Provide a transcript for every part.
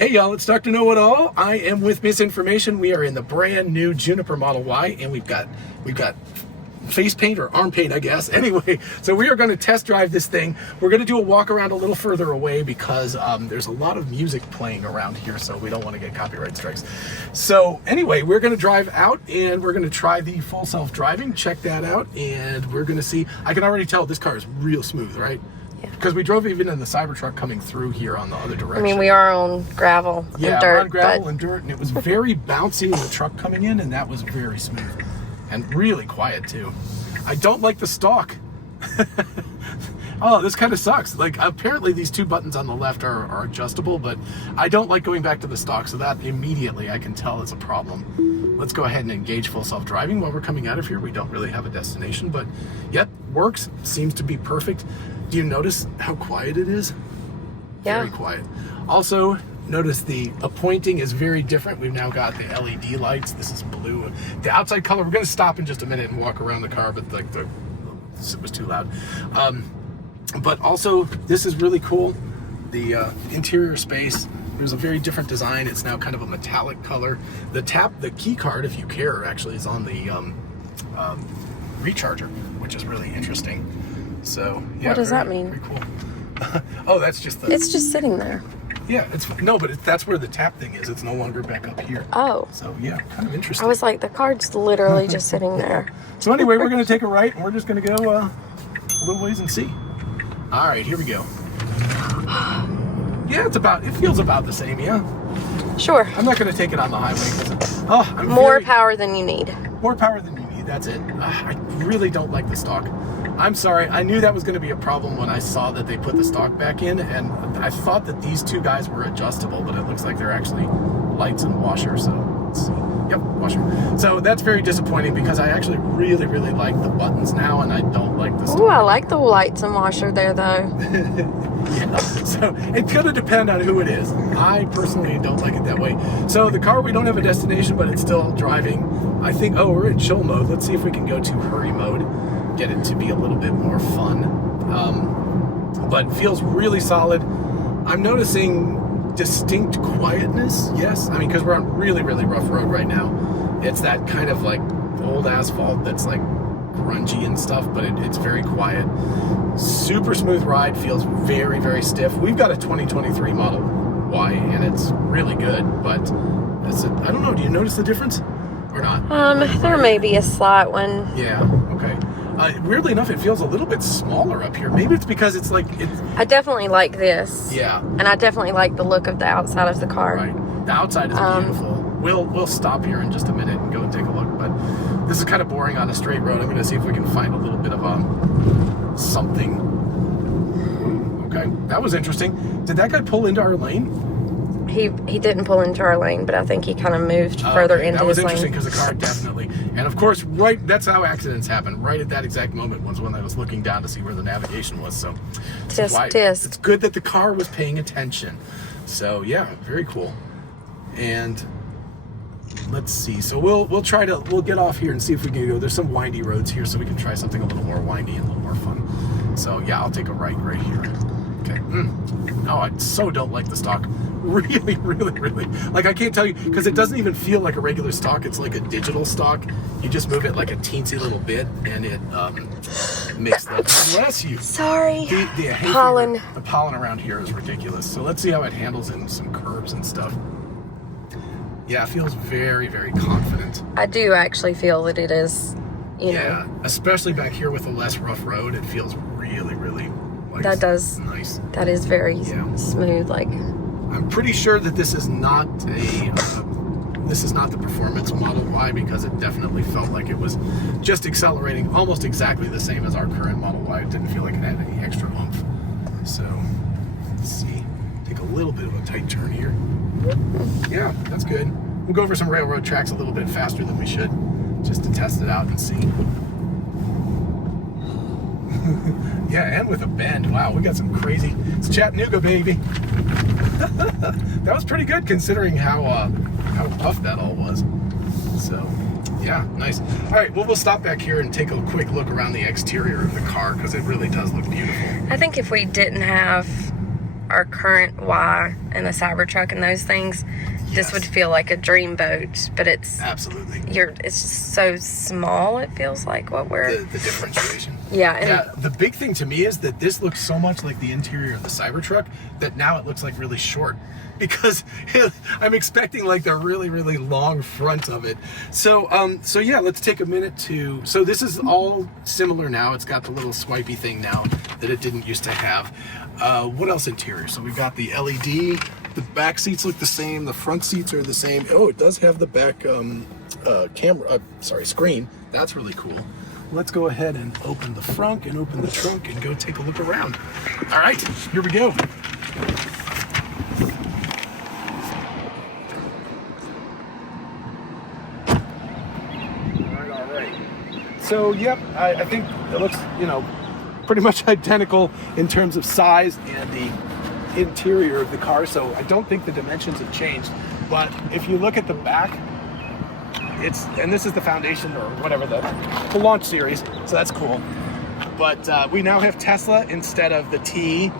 Hey y'all, it's Dr. Know-It-All. I am with Misinformation. We are in the brand new Juniper Model Y, and we've got face paint or arm paint, I guess. Anyway, so we are going to test drive this thing. We're going to do a walk around a little further away because there's a lot of music playing around here, so we don't want to get copyright strikes. So anyway, we're going to drive out and we're going to try the full self-driving. Check that out, and we're going to see. I can already tell this car is real smooth, right? Because we drove even in the Cybertruck coming through here on the other direction. I mean, we are on gravel and dirt. Yeah, on gravel and dirt, and it was very bouncy in the truck coming in, and that was very smooth. And really quiet, too. I don't like the stalk. Oh, this kind of sucks. Like, apparently these two buttons on the left are adjustable, but I don't like going back to the stalk, so that immediately I can tell is a problem. Let's go ahead and engage full self-driving while we're coming out of here. We don't really have a destination, but yep, works. Seems to be perfect. Do you notice how quiet it is? Yeah. Very quiet. Also, notice the pointing is very different. We've now got the LED lights. This is blue. The outside color, we're going to stop in just a minute and walk around the car, but like it was too loud. But also, this is really cool. The interior space, there's a very different design. It's now kind of a metallic color. The key card, if you care, actually is on the recharger, which is really interesting. So yeah, what does that mean? Very cool. Oh, that's just the. It's just sitting there. Yeah, that's where the tap thing is. It's no longer back up here. Oh. So yeah, kind of interesting. I was like, the card's literally just sitting there. So anyway, we're going to take a right, and we're just going to go a little ways and see. All right, here we go. Yeah, it feels about the same. Yeah. Sure. I'm not going to take it on the highway because more power than you need. More power than you need. That's it. I really don't like the stalk. I'm sorry, I knew that was going to be a problem when I saw that they put the stock back in, and I thought that these two guys were adjustable, but it looks like they're actually lights and washer, so let's see. Yep, washer. So that's very disappointing because I actually really, really like the buttons now, and I don't like the stock. Ooh, I like the lights and washer there, though. Yeah, so it's going to depend on who it is. I personally don't like it that way. So the car, we don't have a destination, but it's still driving. I think, we're in chill mode. Let's see if we can go to hurry mode. Get it to be a little bit more fun, but feels really solid. I'm noticing distinct quietness. Yes, I mean, because we're on really, really rough road right now. It's that kind of like old asphalt that's like grungy and stuff, but it's very quiet. Super smooth ride. Feels very, very stiff. We've got a 2023 Model Y, and it's really good, but I don't know. Do you notice the difference or not? There may be a slight one. Yeah. Okay. Weirdly enough, it feels a little bit smaller up here. Maybe it's because it's like I definitely like this. Yeah. And I definitely like the look of the outside of the car. Right. The outside is beautiful. We'll stop here in just a minute and go and take a look. But this is kind of boring on a straight road. I'm going to see if we can find a little bit of something. Okay, that was interesting. Did that guy pull into our lane? He didn't pull into our lane, but I think he kind of moved further into his lane. That was interesting because the car definitely, and of course, that's how accidents happen. Right at that exact moment was when I was looking down to see where the navigation was. So, tisk. It's good that the car was paying attention. So yeah, very cool. And let's see. So we'll get off here and see if we can go. There's some windy roads here, so we can try something a little more windy and a little more fun. So yeah, I'll take a right here. Okay. No, I so don't like the stock. Really, really, really. Like, I can't tell you, because it doesn't even feel like a regular stock. It's like a digital stock. You just move it like a teensy little bit, and it makes the... Bless you. Sorry. The pollen. The pollen around here is ridiculous. So let's see how it handles in some curves and stuff. Yeah, it feels very, very confident. I do actually feel that it is, you know. Especially back here with a less rough road, it feels really, really... That does. Nice. That is very smooth. Like, I'm pretty sure that this is not the performance Model Y, because it definitely felt like it was just accelerating almost exactly the same as our current Model Y. It didn't feel like it had any extra oomph. So let's see. Take a little bit of a tight turn here. Yeah, that's good. We'll go over some railroad tracks a little bit faster than we should, just to test it out and see. Yeah, and with a bend. Wow, we got some crazy. It's Chattanooga, baby. That was pretty good considering how rough that all was. So, yeah, nice. All right, well, we'll stop back here and take a quick look around the exterior of the car because it really does look beautiful. I think if we didn't have our current Y and the Cybertruck and those things, this would feel like a dream boat, but it's absolutely. It's just so small. It feels like what we're the differentiation. Yeah, and the big thing to me is that this looks so much like the interior of the Cybertruck that now it looks like really short, because I'm expecting like the really, really long front of it. So yeah, let's take a minute to. So this is all similar now. It's got the little swipey thing now that it didn't used to have. What else interior? So we've got the LED. The back seats look the same. The front seats are the same. Oh, it does have the back screen. That's really cool. Let's go ahead and open the front and open the trunk and go take a look around. All right, here we go. All right. So, yep, I think it looks, pretty much identical in terms of size and the interior of the car, so I don't think the dimensions have changed. But if you look at the back, and this is the Foundation or whatever, the launch series, so that's cool. But we now have Tesla instead of the T.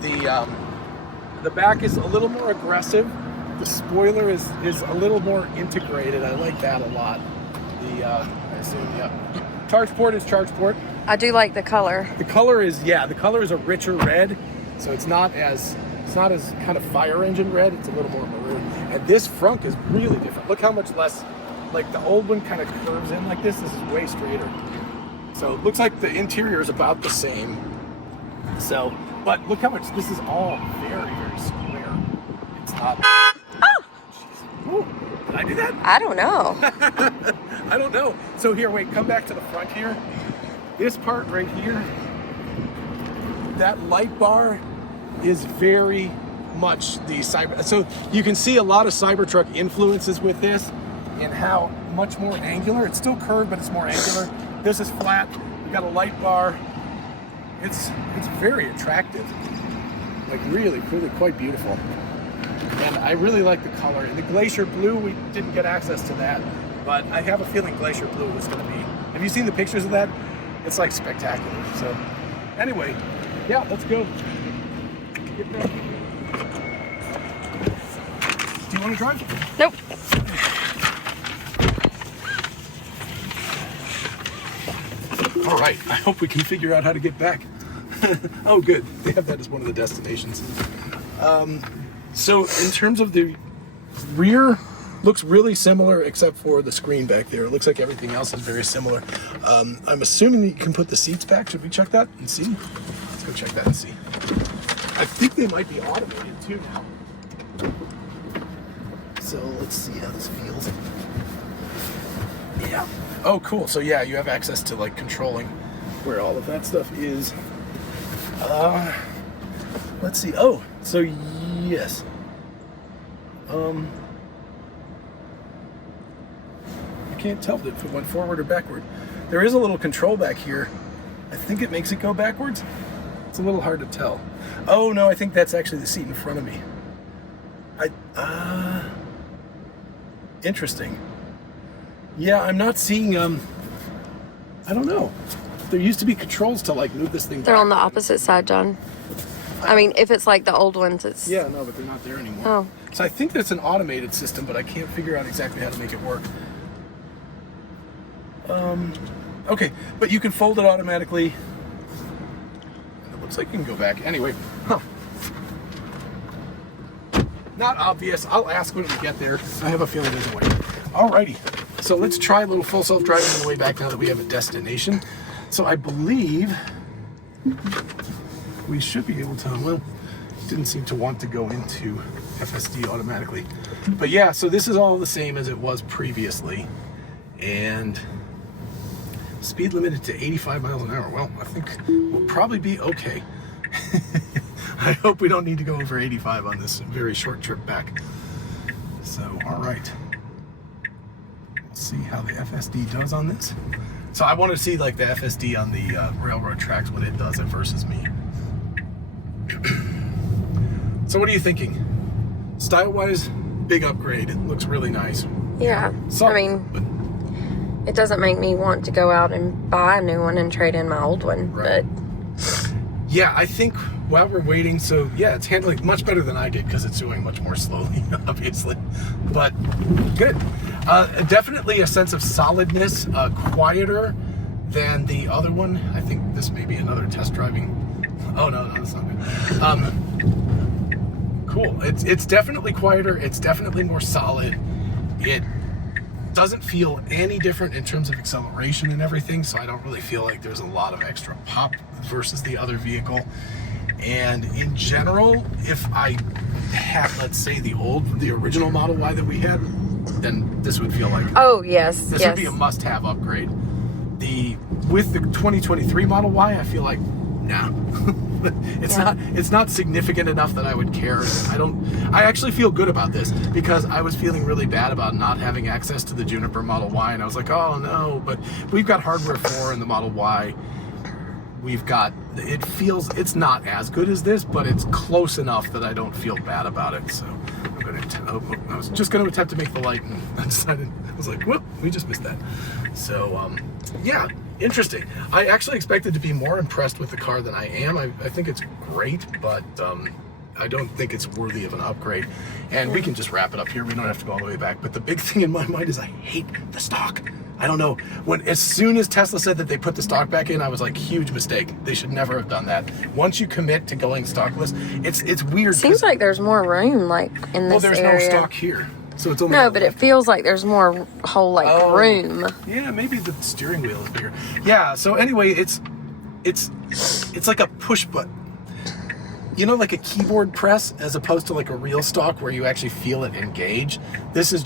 The back is a little more aggressive. The spoiler is a little more integrated. I like that a lot. I assume, yeah. Charge port is charge port. I do like the color. The color is a richer red. So it's not as kind of fire engine red. It's a little more maroon. And this front is really different. Look how much less, like the old one kind of curves in like this. This is way straighter. So it looks like the interior is about the same. So, but look how much, this is all very, very square. It's not. Oh! Ooh, did I do that? I don't know. I don't know. So here, wait, come back to the front here. This part right here, that light bar is very much the Cyber. So you can see a lot of Cybertruck influences with this and how much more angular. It's still curved, but it's more angular. This is flat. We got a light bar. It's very attractive. Like really, really quite beautiful. And I really like the color. The Glacier Blue, we didn't get access to that, but I have a feeling Glacier Blue is going to be. Have you seen the pictures of that? It's like spectacular. So anyway, yeah, let's go. Get back. Do you want to drive? Nope. All right, I hope we can figure out how to get back. Oh, good. They have that as one of the destinations. So in terms of the rear, looks really similar except for the screen back there. It looks like everything else is very similar. I'm assuming that you can put the seats back. Should we check that and see? Let's go check that and see. I think they might be automated too now. So let's see how this feels. Yeah. Oh, cool. So yeah, you have access to like controlling where all of that stuff is. Let's see. Oh, so yes. I can't tell if it went forward or backward. There is a little control back here. I think it makes it go backwards. It's a little hard to tell. Oh no, I think that's actually the seat in front of me. Interesting. Yeah, I'm not seeing, I don't know. There used to be controls to like move this thing back. They're on the opposite side, John. I mean, if it's like the old ones, it's... Yeah, no, but they're not there anymore. Oh. So I think that's an automated system, but I can't figure out exactly how to make it work. Okay, but you can fold it automatically. And it looks like you can go back. Anyway, not obvious. I'll ask when we get there. I have a feeling there's a way. Alrighty, so let's try a little full self-driving on the way back now that we have a destination. So I believe we should be able to, well, it didn't seem to want to go into FSD automatically. But yeah, so this is all the same as it was previously. And speed limited to 85 miles an hour. Well, I think we'll probably be okay. I hope we don't need to go over 85 on this very short trip back. So, all right. We'll see how the FSD does on this. So I want to see like the FSD on the railroad tracks, what it does versus me. So what are you thinking? Style-wise, big upgrade. It looks really nice. Yeah, I mean, it doesn't make me want to go out and buy a new one and trade in my old one, right. But Yeah, I think while we're waiting, so yeah, it's handling much better than I did because it's doing much more slowly, obviously. But good. Definitely a sense of solidness, quieter than the other one. I think this may be another test driving. Oh no, that's not good. Cool. It's definitely quieter. It's definitely more solid. It doesn't feel any different in terms of acceleration and everything, so I don't really feel like there's a lot of extra pop versus the other vehicle. And in general, if I had, let's say, the original Model Y that we had, then this would feel like, oh yes, this would be a must-have upgrade. With the 2023 Model Y, I feel like, nah. It's not significant enough that I would care. I actually feel good about this because I was feeling really bad about not having access to the Juniper Model Y, and I was like, oh no, but we've got hardware 4 in the Model Y. It's not as good as this, but it's close enough that I don't feel bad about it. So I was just going to attempt to make the light, and I decided, I was like, whoop, we just missed that. So yeah, interesting. I actually expected to be more impressed with the car than I am. I think it's great, but I don't think it's worthy of an upgrade. And we can just wrap it up here. We don't have to go all the way back. But the big thing in my mind is I hate the stock. I don't know. As soon as Tesla said that they put the stock back in, I was like, huge mistake. They should never have done that. Once you commit to going stockless, it's weird. Seems like there's more room, like in this there's area. No stock here. So it's only but it feels like there's more whole room. Yeah, maybe the steering wheel is bigger. Yeah, so anyway, it's like a push button. You know, like a keyboard press as opposed to like a real stock where you actually feel it engage. This is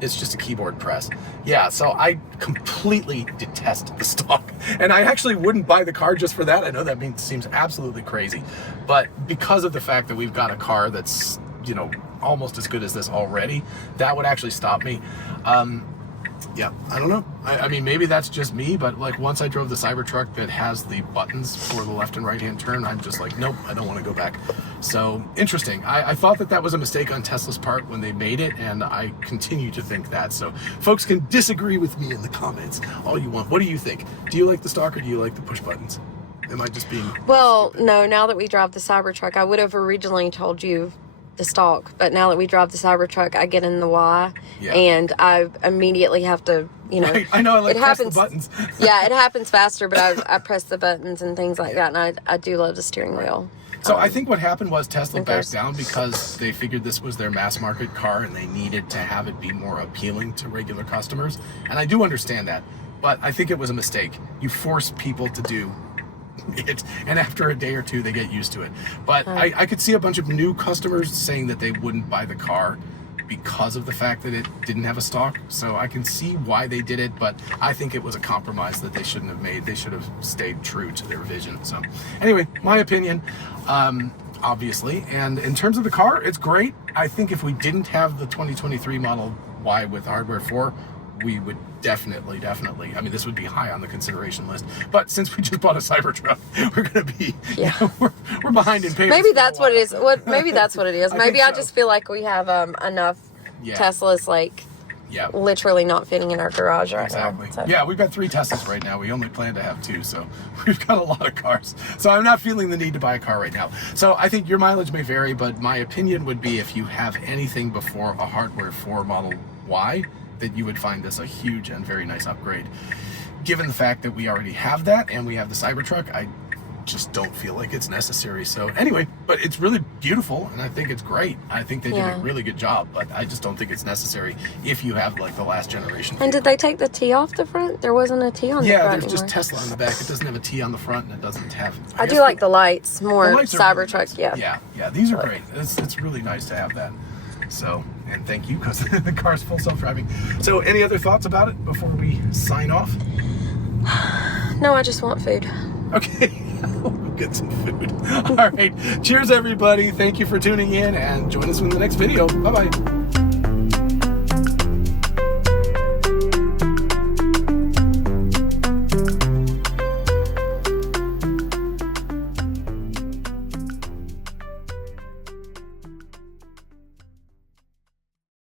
it's just a keyboard press. Yeah, so I completely detest the stock. And I actually wouldn't buy the car just for that. I know that seems absolutely crazy. But because of the fact that we've got a car that's, you know, almost as good as this already, that would actually stop me. Yeah, I don't know. I mean, maybe that's just me, but like once I drove the Cybertruck that has the buttons for the left and right hand turn, I'm just like, nope, I don't want to go back. So interesting. I thought that was a mistake on Tesla's part when they made it, and I continue to think that. So folks can disagree with me in the comments all you want. What do you think? Do you like the stock or do you like the push buttons? Am I just being stupid? No, now that we drive the Cybertruck, I would have originally told you the stock, but now that we drive the Cybertruck, I get in the Y, and I immediately have to, you know. Right. I know, I like press the buttons. Yeah, it happens faster, but I press the buttons and things like that, and I do love the steering wheel. So I think what happened was Tesla backed down because they figured this was their mass market car and they needed to have it be more appealing to regular customers, and I do understand that, but I think it was a mistake. You force people to do it, and after a day or two they get used to it. But I could see a bunch of new customers saying that they wouldn't buy the car because of the fact that it didn't have a stock. So I can see why they did it, but I think it was a compromise that they shouldn't have made. They should have stayed true to their vision. So anyway, my opinion, obviously. And in terms of the car, it's great. I think if we didn't have the 2023 Model Y with hardware 4, we would definitely, I mean, this would be high on the consideration list. But since we just bought a Cybertruck, we're going to be, we're behind in payments. Maybe that's what it is. Maybe that's what it is. Maybe I just feel like we have enough Teslas, like, literally not fitting in our garage right now. So. Yeah, we've got 3 Teslas right now. We only plan to have 2, so we've got a lot of cars. So I'm not feeling the need to buy a car right now. So I think your mileage may vary, but my opinion would be if you have anything before a hardware 4 Model Y, that you would find this a huge and very nice upgrade. Given the fact that we already have that and we have the Cybertruck, I just don't feel like it's necessary. So anyway, but it's really beautiful and I think it's great. I think they did a really good job, but I just don't think it's necessary if you have like the last generation. And did they take the T off the front? There wasn't a T on the front. Yeah, there's just Tesla on the back. It doesn't have a T on the front and it doesn't have... I do like the lights more. The lights Cybertruck, really nice. Yeah, these are great. It's really nice to have that. So, and thank you, because the car's full self-driving. So, any other thoughts about it before we sign off? No, I just want food. Okay, we'll get some food. All right, cheers, everybody. Thank you for tuning in, and join us in the next video. Bye-bye.